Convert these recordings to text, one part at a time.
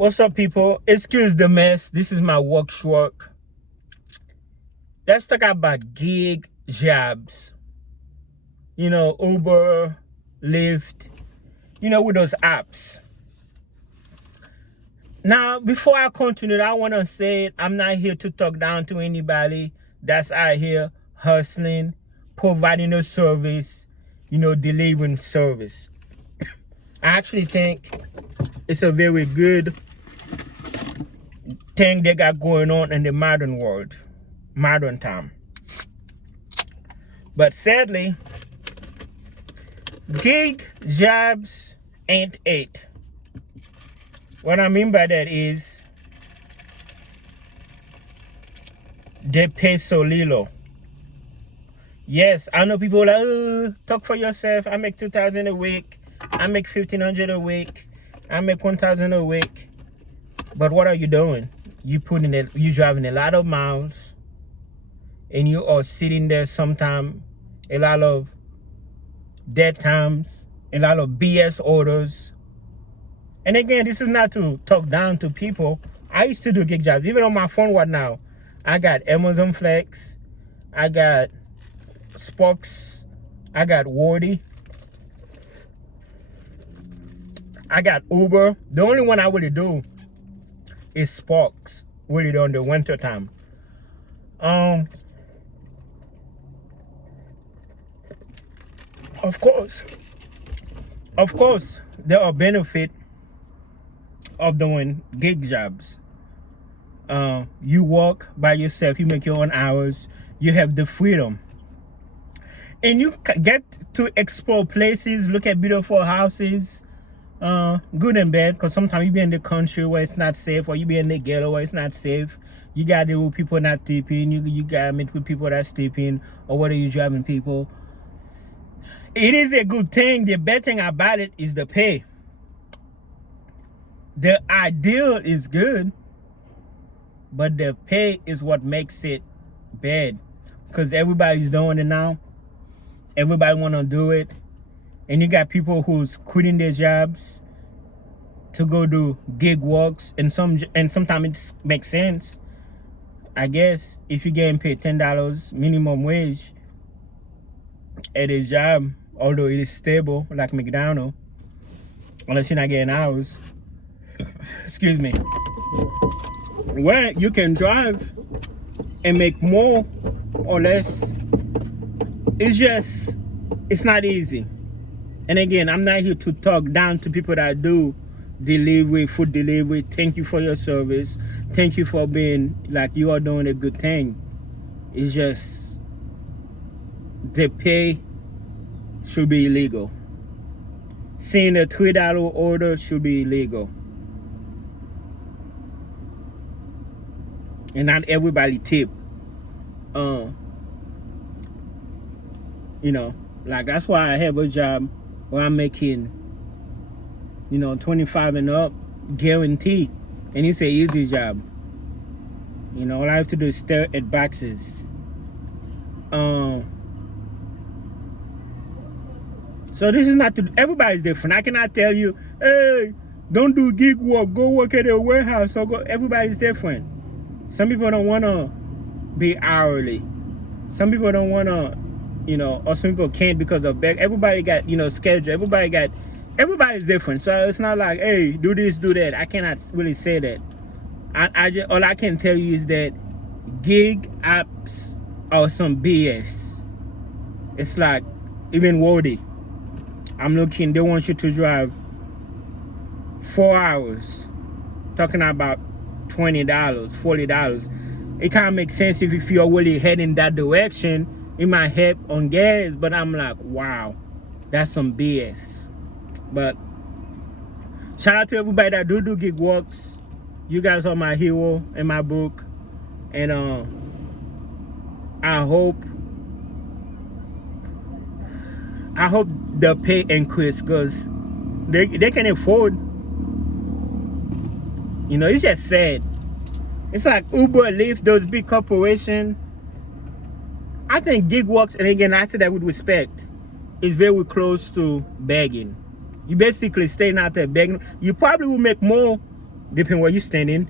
What's up, people? Excuse the mess. This is my work truck. Let's talk about gig jobs. Uber, Lyft, with those apps. Now, before I continue, I want to say I'm not here to talk down to anybody that's out here hustling, providing a service, delivering service. I actually think it's a very good thing they got going on in the modern world, modern time. But sadly, gig jobs ain't it. What I mean by that is they pay so little. Yes, I know people are like, oh, talk for yourself. I make 2,000 a week. I make 1,500 a week. I make 1,000 a week. But what are you doing? You driving a lot of miles, and you are sitting there sometime, a lot of dead times, a lot of BS orders. And again, this is not to talk down to people. I used to do gig jobs. Even on my phone right now, I got Amazon Flex, I got Sparks, I got Wordy, I got Uber. The only one I really do is Sparks, really during the winter time. Of course, there are benefits of doing gig jobs. You work by yourself, you make your own hours, you have the freedom, and you get to explore places, look at beautiful houses, good and bad, because sometimes you be in the country where it's not safe, or you be in the ghetto where it's not safe. You got to deal with people not tipping, you got to meet with people that's tipping, or whether you're driving people. It is a good thing. The bad thing about it is the pay. The ideal is good, but the pay is what makes it bad, because everybody's doing it now. Everybody want to do it. And you got people who's quitting their jobs to go do gig works, and sometimes it makes sense. I guess if you're getting paid $10 minimum wage at a job, although it is stable like McDonald's, unless you're not getting hours, excuse me, where you can drive and make more or less, it's not easy. And again, I'm not here to talk down to people that do delivery, food delivery. Thank you for your service. Thank you for being like you are doing a good thing. It's just the pay should be illegal. Seeing a $3 order should be illegal. And not everybody tip. Like that's why I have a job where I'm making, 25 and up, guarantee. And it's an easy job. All I have to do is stare at boxes. So this is not everybody's different. I cannot tell you, hey, don't do gig work, go work at a warehouse. Everybody's different. Some people don't want to be hourly. Some people don't want to, or some people can't because of back. Everybody got, schedule. Everybody's different. So it's not like, hey, do this, do that. I cannot really say that. All I can tell you is that gig apps are some BS. It's like, even Wordy. I'm looking, they want you to drive 4 hours, talking about $20, $40. It kind of makes sense if you're really heading that direction. It might help on gas, but I'm like, wow, that's some BS. But shout out to everybody that do gig works. You guys are my hero in my book, and I hope the pay increase, because they can afford. It's just sad. It's like Uber, Lyft, those big corporations. I think gig works, and again, I say that with respect, is very close to begging. You basically staying out there begging. You probably will make more depending where you're standing,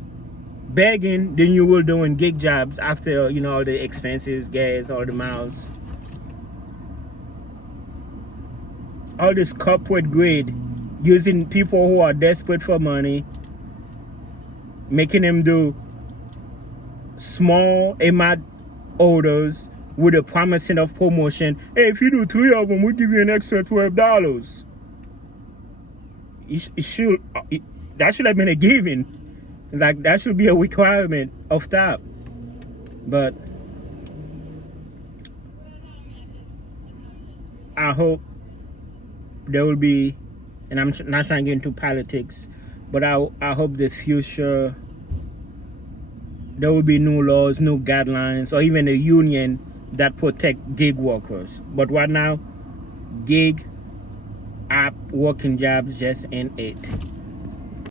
begging than you will doing gig jobs after, you know, all the expenses, gas, all the miles. All this corporate greed, using people who are desperate for money, making them do small amount orders with a promising of promotion. Hey, if you do 3 of them, we'll give you an extra $12. That should have been a given. Like, that should be a requirement of top. But I hope there will be, and I'm not trying to get into politics, but I hope the future there will be new laws, new guidelines, or even a union that protect gig workers. But right now, gig app working jobs just ain't it.